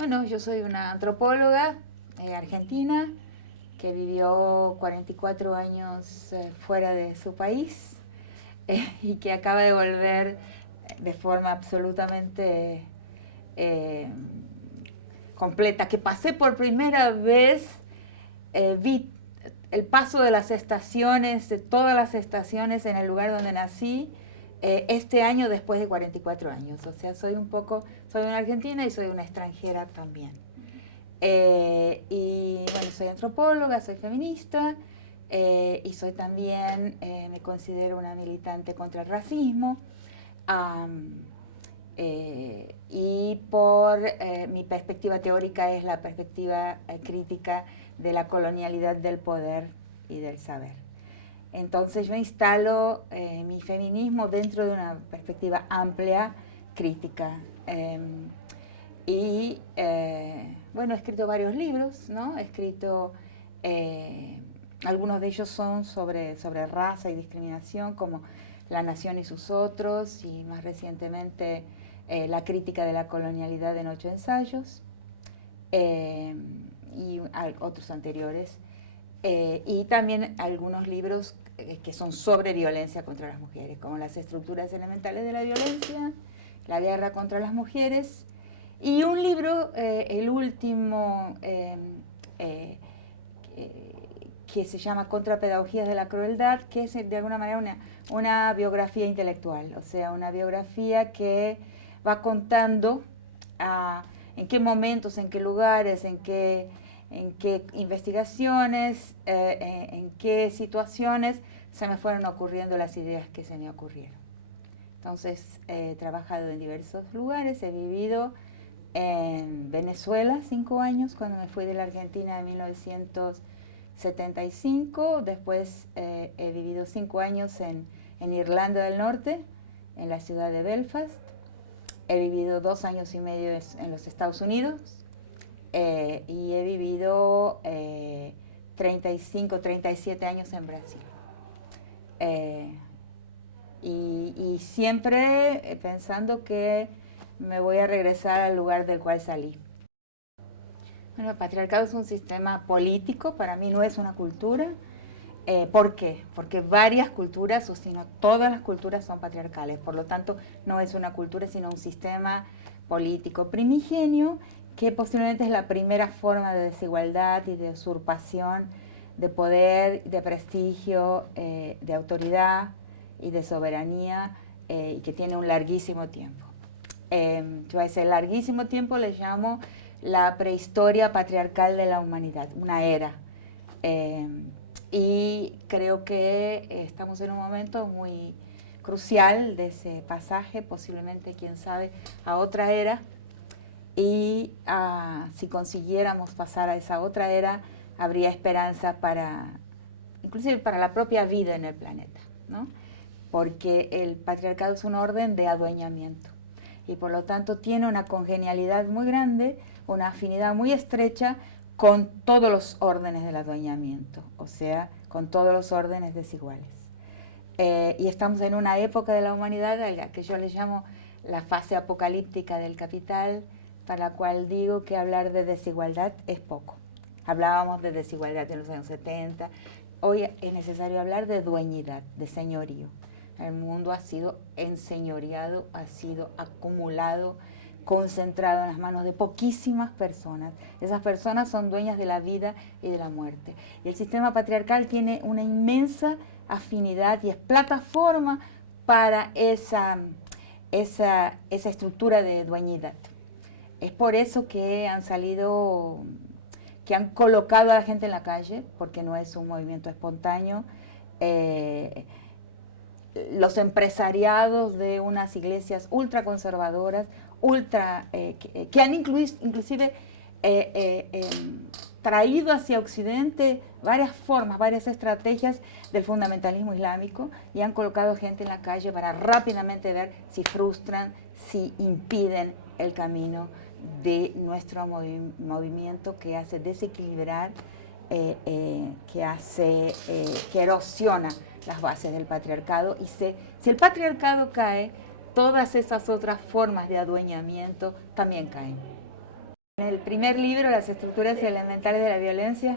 Bueno, yo soy una antropóloga argentina que vivió 44 años fuera de su país y que acaba de volver de forma absolutamente eh, completa, que pasé por primera vez, vi el paso de las estaciones, de todas las estaciones en el lugar donde nací, este año después de 44 años. O sea, soy una argentina y soy una extranjera también. Y bueno, soy antropóloga, soy feminista y soy también, me considero una militante contra el racismo. Y por mi perspectiva teórica es la perspectiva crítica de la colonialidad del poder y del saber. Entonces yo instalo mi feminismo dentro de una perspectiva amplia, crítica. Bueno, he escrito varios libros, ¿no? He escrito, algunos de ellos son sobre raza y discriminación, como La nación y sus otros, y más recientemente La crítica de la colonialidad en 8 ensayos, y otros anteriores. Y también algunos libros que son sobre violencia contra las mujeres, como Las estructuras elementales de la violencia, La guerra contra las mujeres, y un libro, el último, que se llama Contrapedagogías de la crueldad, que es de alguna manera una biografía intelectual, o sea, una biografía que va contando en qué momentos, en qué lugares, en qué investigaciones, en qué situaciones se me fueron ocurriendo las ideas que se me ocurrieron. Entonces, he trabajado en diversos lugares, he vivido en Venezuela 5 años, cuando me fui de la Argentina en 1975, después he vivido 5 años en Irlanda del Norte, en la ciudad de Belfast, he vivido 2 años y medio en los Estados Unidos, y he vivido 35, 37 años en Brasil. Y siempre pensando que me voy a regresar al lugar del cual salí. Bueno, el patriarcado es un sistema político, para mí no es una cultura. ¿Por qué? Porque varias culturas, o si no todas las culturas, son patriarcales. Por lo tanto, no es una cultura, sino un sistema político primigenio, que posiblemente es la primera forma de desigualdad y de usurpación de poder, de prestigio, de autoridad y de soberanía, y que tiene un larguísimo tiempo. Yo a ese larguísimo tiempo le llamo la prehistoria patriarcal de la humanidad, una era. Y creo que estamos en un momento muy crucial de ese pasaje, posiblemente, quién sabe, a otra era. Y si consiguiéramos pasar a esa otra era, habría esperanza inclusive para la propia vida en el planeta, ¿no? Porque el patriarcado es un orden de adueñamiento y por lo tanto tiene una congenialidad muy grande, una afinidad muy estrecha con todos los órdenes del adueñamiento, o sea, con todos los órdenes desiguales. Y estamos en una época de la humanidad a la que yo le llamo la fase apocalíptica del capital, para la cual digo que hablar de desigualdad es poco. Hablábamos de desigualdad en los años 70, hoy es necesario hablar de dueñidad, de señorío. El mundo ha sido enseñoreado, ha sido acumulado, concentrado en las manos de poquísimas personas. Esas personas son dueñas de la vida y de la muerte. Y el sistema patriarcal tiene una inmensa afinidad y es plataforma para esa estructura de dueñidad. Es por eso que que han colocado a la gente en la calle, porque no es un movimiento espontáneo. Los empresariados de unas iglesias ultraconservadoras, que han inclusive traído hacia Occidente varias formas, varias estrategias del fundamentalismo islámico, y han colocado gente en la calle para rápidamente ver si frustran, si impiden el camino de nuestro movimiento, que hace desequilibrar, que erosiona las bases del patriarcado. Y si el patriarcado cae, todas esas otras formas de adueñamiento también caen. En el primer libro, Las estructuras elementales de la violencia,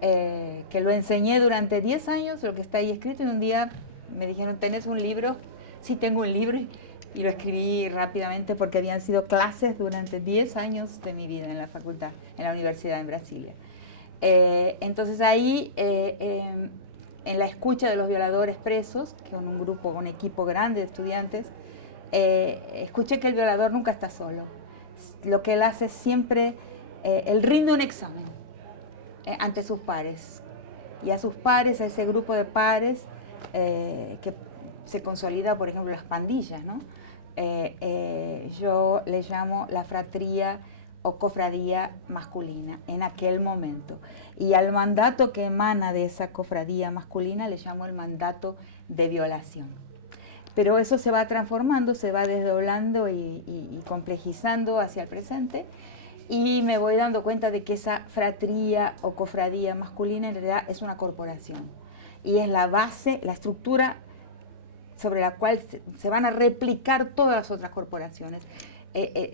que lo enseñé durante 10 años, lo que está ahí escrito, y un día me dijeron, ¿tenés un libro? Sí, tengo un libro, y lo escribí rápidamente porque habían sido clases durante 10 años de mi vida en la facultad, en la universidad en Brasilia. Entonces ahí, en la escucha de los violadores presos, que son un grupo, un equipo grande de estudiantes, escuché que el violador nunca está solo. Lo que él hace siempre, él rinde un examen ante sus pares. Y a sus pares, a ese grupo de pares, que se consolida, por ejemplo, las pandillas, ¿no? Yo le llamo la fratría o cofradía masculina en aquel momento. Y al mandato que emana de esa cofradía masculina le llamo el mandato de violación. Pero eso se va transformando, se va desdoblando y complejizando hacia el presente, y me voy dando cuenta de que esa fratría o cofradía masculina en realidad es una corporación, y es la base, la estructura sobre la cual se van a replicar todas las otras corporaciones,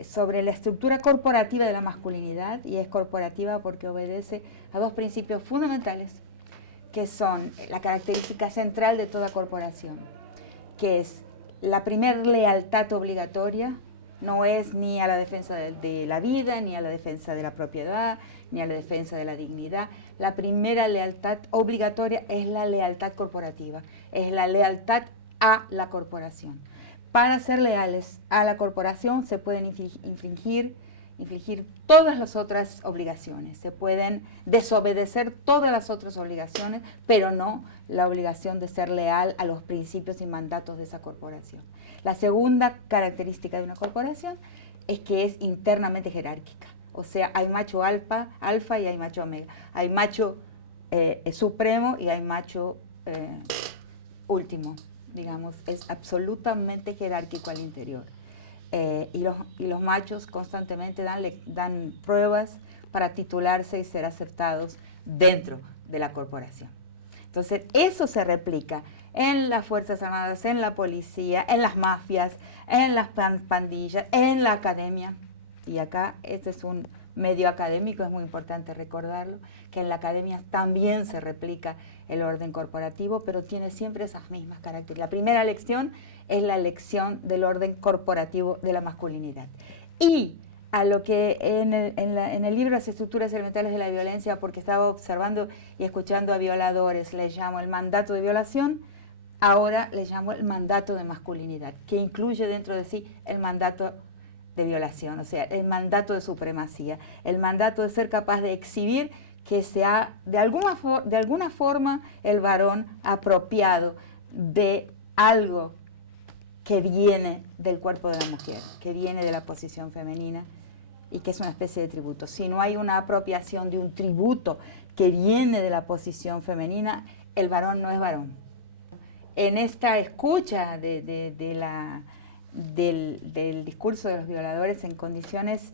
sobre la estructura corporativa de la masculinidad, y es corporativa porque obedece a dos principios fundamentales, que son la característica central de toda corporación, que es la primer lealtad obligatoria. No es ni a la defensa de la vida, ni a la defensa de la propiedad, ni a la defensa de la dignidad. La primera lealtad obligatoria es la lealtad corporativa, es la lealtad a la corporación. Para ser leales a la corporación se pueden infligir todas las otras obligaciones, se pueden desobedecer todas las otras obligaciones, pero no la obligación de ser leal a los principios y mandatos de esa corporación. La segunda característica de una corporación es que es internamente jerárquica, o sea, hay macho alfa y hay macho omega, hay macho supremo y hay macho último, digamos, es absolutamente jerárquico al interior. Y los machos constantemente dan pruebas para titularse y ser aceptados dentro de la corporación. Entonces, eso se replica en las Fuerzas Armadas, en la policía, en las mafias, en las pandillas, en la academia. Y acá, este es un medio académico, es muy importante recordarlo, que en la academia también se replica el orden corporativo, pero tiene siempre esas mismas características. La primera lección es la lección del orden corporativo de la masculinidad. Y a lo que en el libro Las estructuras elementales de la violencia, porque estaba observando y escuchando a violadores, le llamo el mandato de violación, ahora le llamo el mandato de masculinidad, que incluye dentro de sí el mandato de violación, o sea, el mandato de supremacía, el mandato de ser capaz de exhibir que sea de alguna forma el varón apropiado de algo que viene del cuerpo de la mujer, que viene de la posición femenina y que es una especie de tributo. Si no hay una apropiación de un tributo que viene de la posición femenina, el varón no es varón. En esta escucha del discurso de los violadores en condiciones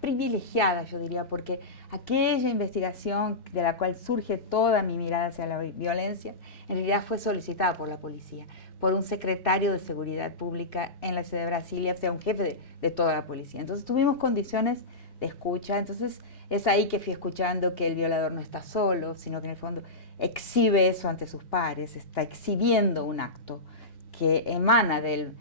privilegiadas, yo diría, porque aquella investigación de la cual surge toda mi mirada hacia la violencia, en realidad fue solicitada por la policía, por un secretario de Seguridad Pública en la ciudad de Brasilia, o sea, un jefe de toda la policía. Entonces tuvimos condiciones de escucha, entonces es ahí que fui escuchando que el violador no está solo, sino que en el fondo exhibe eso ante sus pares, está exhibiendo un acto que emana de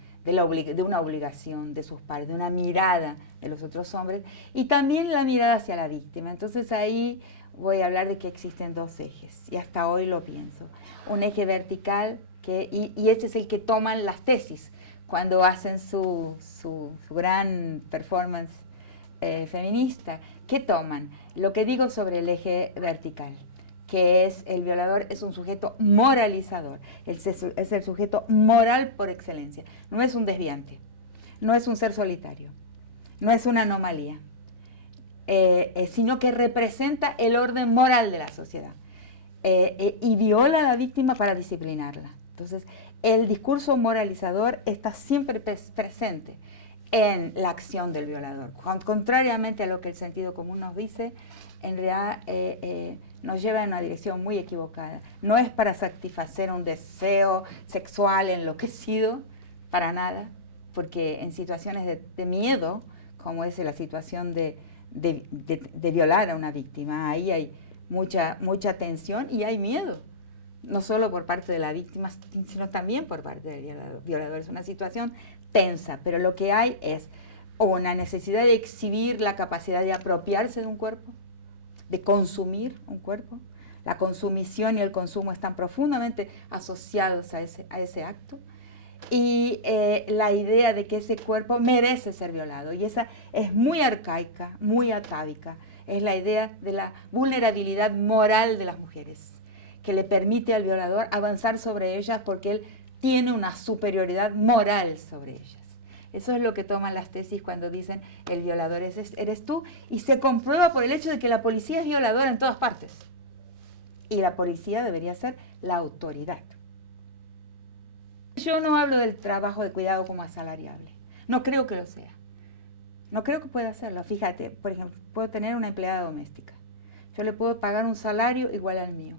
una obligación de sus pares, de una mirada de los otros hombres, y también la mirada hacia la víctima. Entonces ahí voy a hablar de que existen dos ejes, y hasta hoy lo pienso. Un eje vertical, y ese es el que toman las tesis cuando hacen su gran performance feminista. ¿Qué toman? Lo que digo sobre el eje vertical, que es el violador es un sujeto moralizador, es el sujeto moral por excelencia, no es un desviante, no es un ser solitario, no es una anomalía, sino que representa el orden moral de la sociedad y viola a la víctima para disciplinarla. Entonces, el discurso moralizador está siempre presente en la acción del violador. Contrariamente a lo que el sentido común nos dice, en realidad nos lleva en una dirección muy equivocada. No es para satisfacer un deseo sexual enloquecido, para nada, porque en situaciones de miedo, como es la situación de violar a una víctima. Ahí hay mucha tensión y hay miedo, no solo por parte de la víctima, sino también por parte del violador. Es una situación tensa, pero lo que hay es una necesidad de exhibir la capacidad de apropiarse de un cuerpo, de consumir un cuerpo. La consumición y el consumo están profundamente asociados a ese acto. Y la idea de que ese cuerpo merece ser violado. Y esa es muy arcaica, muy atávica. Es la idea de la vulnerabilidad moral de las mujeres, que le permite al violador avanzar sobre ellas porque él tiene una superioridad moral sobre ellas. Eso es lo que toman las tesis cuando dicen el violador eres tú, y se comprueba por el hecho de que la policía es violadora en todas partes. Y la policía debería ser la autoridad. Yo no hablo del trabajo de cuidado como asalariable. No creo que lo sea. No creo que pueda hacerlo. Fíjate, por ejemplo, puedo tener una empleada doméstica. Yo le puedo pagar un salario igual al mío.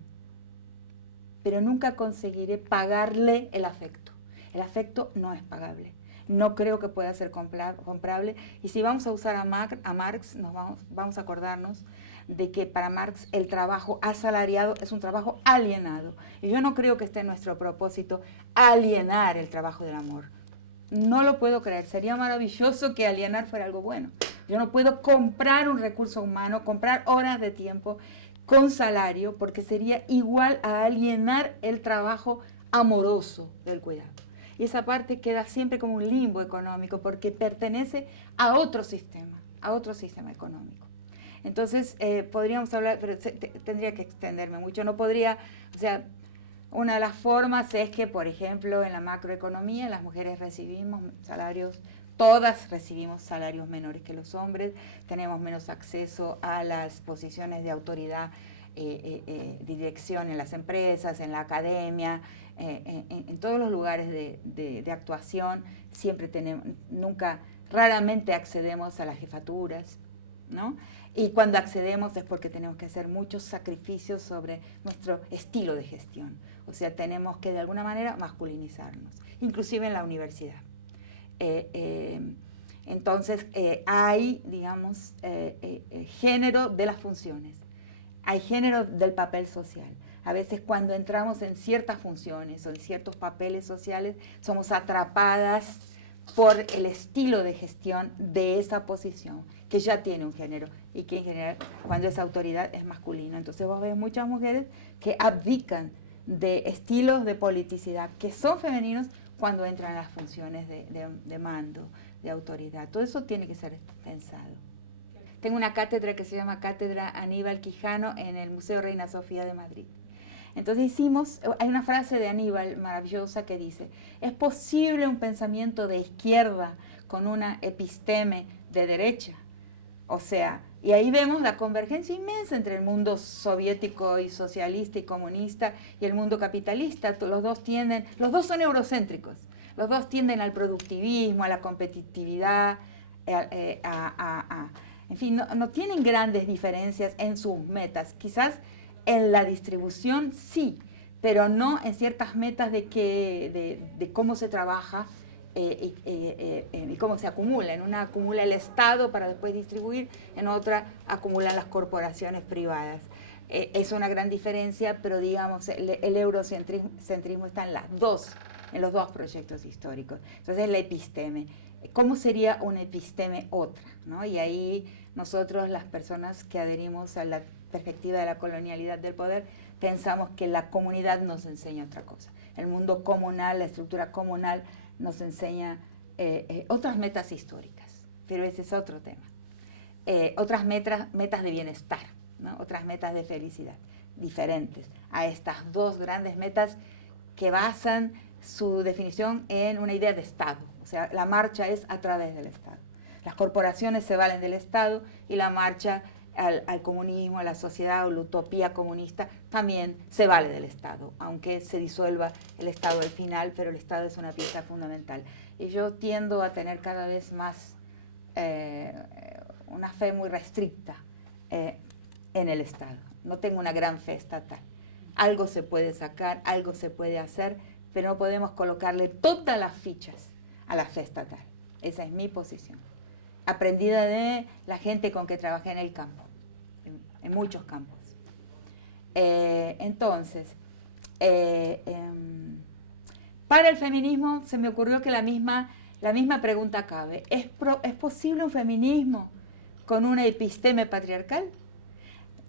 Pero nunca conseguiré pagarle el afecto. El afecto no es pagable. No creo que pueda ser comprable. Y si vamos a usar a Marx, vamos a acordarnos de que para Marx el trabajo asalariado es un trabajo alienado. Y yo no creo que esté en nuestro propósito alienar el trabajo del amor. No lo puedo creer. Sería maravilloso que alienar fuera algo bueno. Yo no puedo comprar un recurso humano, comprar horas de tiempo con salario, porque sería igual a alienar el trabajo amoroso del cuidado. Y esa parte queda siempre como un limbo económico porque pertenece a otro sistema económico. Entonces, podríamos hablar, pero tendría que extenderme mucho. No podría, o sea, una de las formas es que, por ejemplo, en la macroeconomía las mujeres recibimos salarios, todas recibimos salarios menores que los hombres, tenemos menos acceso a las posiciones de autoridad, dirección en las empresas, en la academia, en todos los lugares de actuación, siempre tenemos, raramente accedemos a las jefaturas, ¿no? Y cuando accedemos es porque tenemos que hacer muchos sacrificios sobre nuestro estilo de gestión. O sea, tenemos que de alguna manera masculinizarnos, inclusive en la universidad. Entonces, hay, digamos, género de las funciones. Hay género del papel social. A veces cuando entramos en ciertas funciones o en ciertos papeles sociales, somos atrapadas por el estilo de gestión de esa posición, que ya tiene un género y que en general cuando esa autoridad es masculina. Entonces vos ves muchas mujeres que abdican de estilos de politicidad que son femeninos cuando entran en las funciones de mando, de autoridad. Todo eso tiene que ser pensado. Tengo una cátedra que se llama Cátedra Aníbal Quijano en el Museo Reina Sofía de Madrid. Entonces hay una frase de Aníbal maravillosa que dice, ¿es posible un pensamiento de izquierda con una episteme de derecha? O sea, y ahí vemos la convergencia inmensa entre el mundo soviético y socialista y comunista y el mundo capitalista. Los dos son eurocéntricos, los dos tienden al productivismo, a la competitividad, en fin, no tienen grandes diferencias en sus metas. Quizás en la distribución sí, pero no en ciertas metas de cómo se trabaja y cómo se acumula. En una acumula el Estado para después distribuir, en otra acumulan las corporaciones privadas. Es una gran diferencia, pero digamos, el eurocentrismo está en los dos proyectos históricos. Entonces, la episteme. ¿Cómo sería una episteme otra? ¿No? Y ahí nosotros, las personas que adherimos a la perspectiva de la colonialidad del poder, pensamos que la comunidad nos enseña otra cosa. El mundo comunal, la estructura comunal, nos enseña otras metas históricas, pero ese es otro tema. Otras metas de bienestar, ¿no? Otras metas de felicidad, diferentes a estas dos grandes metas que basan su definición en una idea de Estado. O sea, la marcha es a través del Estado. Las corporaciones se valen del Estado y la marcha al comunismo, a la sociedad o la utopía comunista también se vale del Estado, aunque se disuelva el Estado al final, pero el Estado es una pieza fundamental. Y yo tiendo a tener cada vez más una fe muy restricta en el Estado. No tengo una gran fe estatal. Algo se puede sacar, algo se puede hacer, pero no podemos colocarle todas las fichas a la fe estatal. Esa es mi posición. aprendida de la gente con que trabajé en el campo, en muchos campos. Entonces, para el feminismo se me ocurrió que la misma pregunta cabe. ¿Es posible un feminismo con una episteme patriarcal?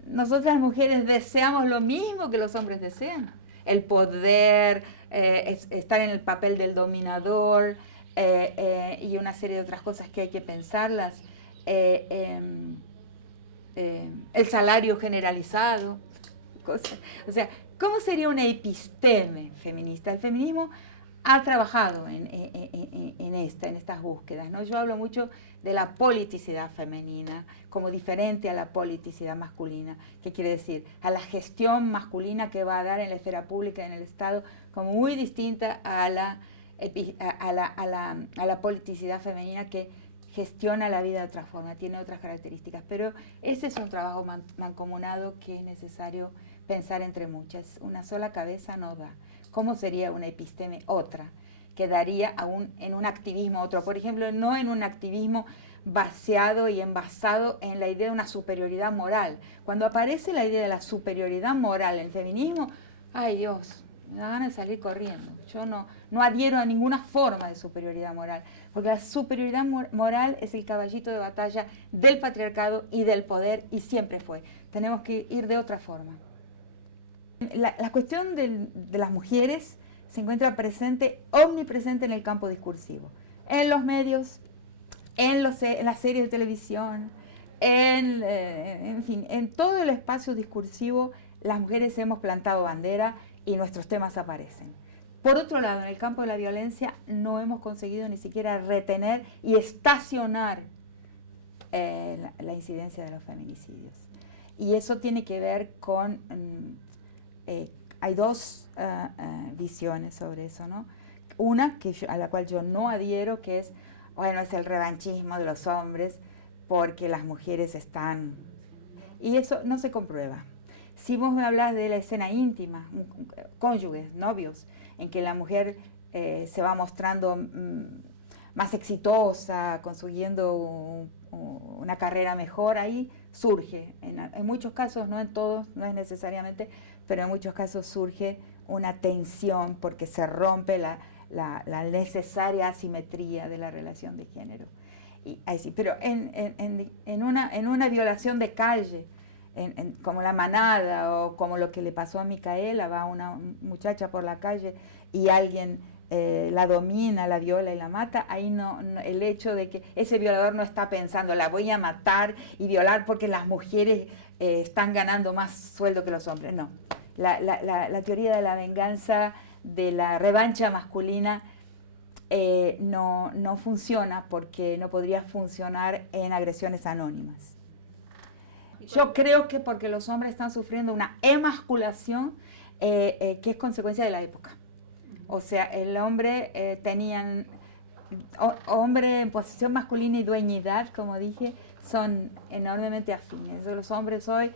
Nosotras mujeres deseamos lo mismo que los hombres desean. El poder, estar en el papel del dominador y una serie de otras cosas que hay que pensarlas. El salario generalizado. Cosas. O sea, ¿cómo sería una episteme feminista? El feminismo ha trabajado en estas búsquedas, ¿no? Yo hablo mucho de la politicidad femenina como diferente a la politicidad masculina. ¿Qué quiere decir? A la gestión masculina que va a dar en la esfera pública, en el Estado, como muy distinta a la politicidad femenina que gestiona la vida de otra forma, tiene otras características. Pero ese es un trabajo mancomunado que es necesario pensar entre muchas. Una sola cabeza no da. ¿Cómo sería una episteme otra? Que daría en un activismo otro. Por ejemplo, no en un activismo vaciado y envasado en la idea de una superioridad moral. Cuando aparece la idea de la superioridad moral en el feminismo, ¡ay Dios! Me da ganas de salir corriendo. Yo no adhiero a ninguna forma de superioridad moral, porque la superioridad moral es el caballito de batalla del patriarcado y del poder, y siempre fue. Tenemos que ir de otra forma. La cuestión de las mujeres se encuentra omnipresente en el campo discursivo, en los medios, en las series de televisión, en fin, en todo el espacio discursivo las mujeres hemos plantado bandera y nuestros temas aparecen. Por otro lado, en el campo de la violencia no hemos conseguido ni siquiera retener y estacionar la incidencia de los feminicidios. Y eso tiene que ver con... hay dos visiones sobre eso, ¿no? Una a la cual yo no adhiero, que es, bueno, es el revanchismo de los hombres porque las mujeres están... Y eso no se comprueba. Si vos me hablas de la escena íntima, cónyuges, novios, en que la mujer se va mostrando más exitosa, consiguiendo una carrera mejor, ahí surge, en muchos casos, no en todos, no es necesariamente, pero en muchos casos surge una tensión porque se rompe la necesaria asimetría de la relación de género. Y ahí sí, pero en una violación de calle, como La Manada o como lo que le pasó a Micaela, va una muchacha por la calle y alguien la domina, la viola y la mata, ahí no, el hecho de que ese violador no está pensando, la voy a matar y violar porque las mujeres están ganando más sueldo que los hombres, no. La teoría de la venganza, de la revancha masculina, no funciona porque no podría funcionar en agresiones anónimas. Yo creo que porque los hombres están sufriendo una emasculación que es consecuencia de la época. O sea, el hombre hombre en posición masculina y dueñidad, como dije, son enormemente afines. Los hombres hoy,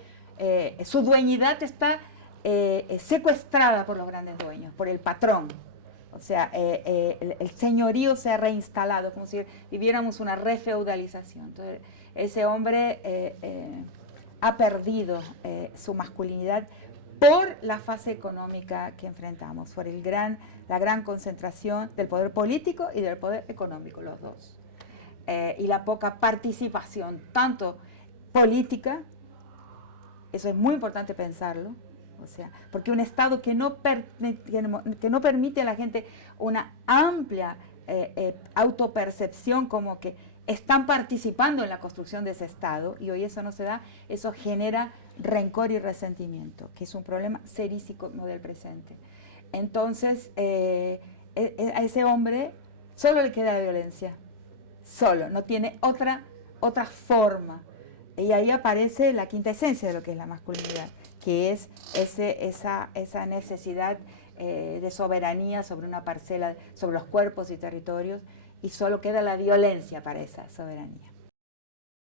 su dueñidad está secuestrada por los grandes dueños, por el patrón. O sea, el señorío se ha reinstalado, como si viviéramos una refeudalización. Entonces, ese hombre ha perdido su masculinidad por la fase económica que enfrentamos, por la gran concentración del poder político y del poder económico, los dos. Y la poca participación, tanto política, eso es muy importante pensarlo, o sea, porque un Estado que no permite a la gente una amplia autopercepción como que están participando en la construcción de ese Estado, y hoy eso no se da, eso genera rencor y resentimiento, que es un problema serísimo del presente. Entonces, a ese hombre solo le queda la violencia, solo, no tiene otra forma. Y ahí aparece la quinta esencia de lo que es la masculinidad, que es esa necesidad de soberanía sobre una parcela, sobre los cuerpos y territorios, y solo queda la violencia para esa soberanía.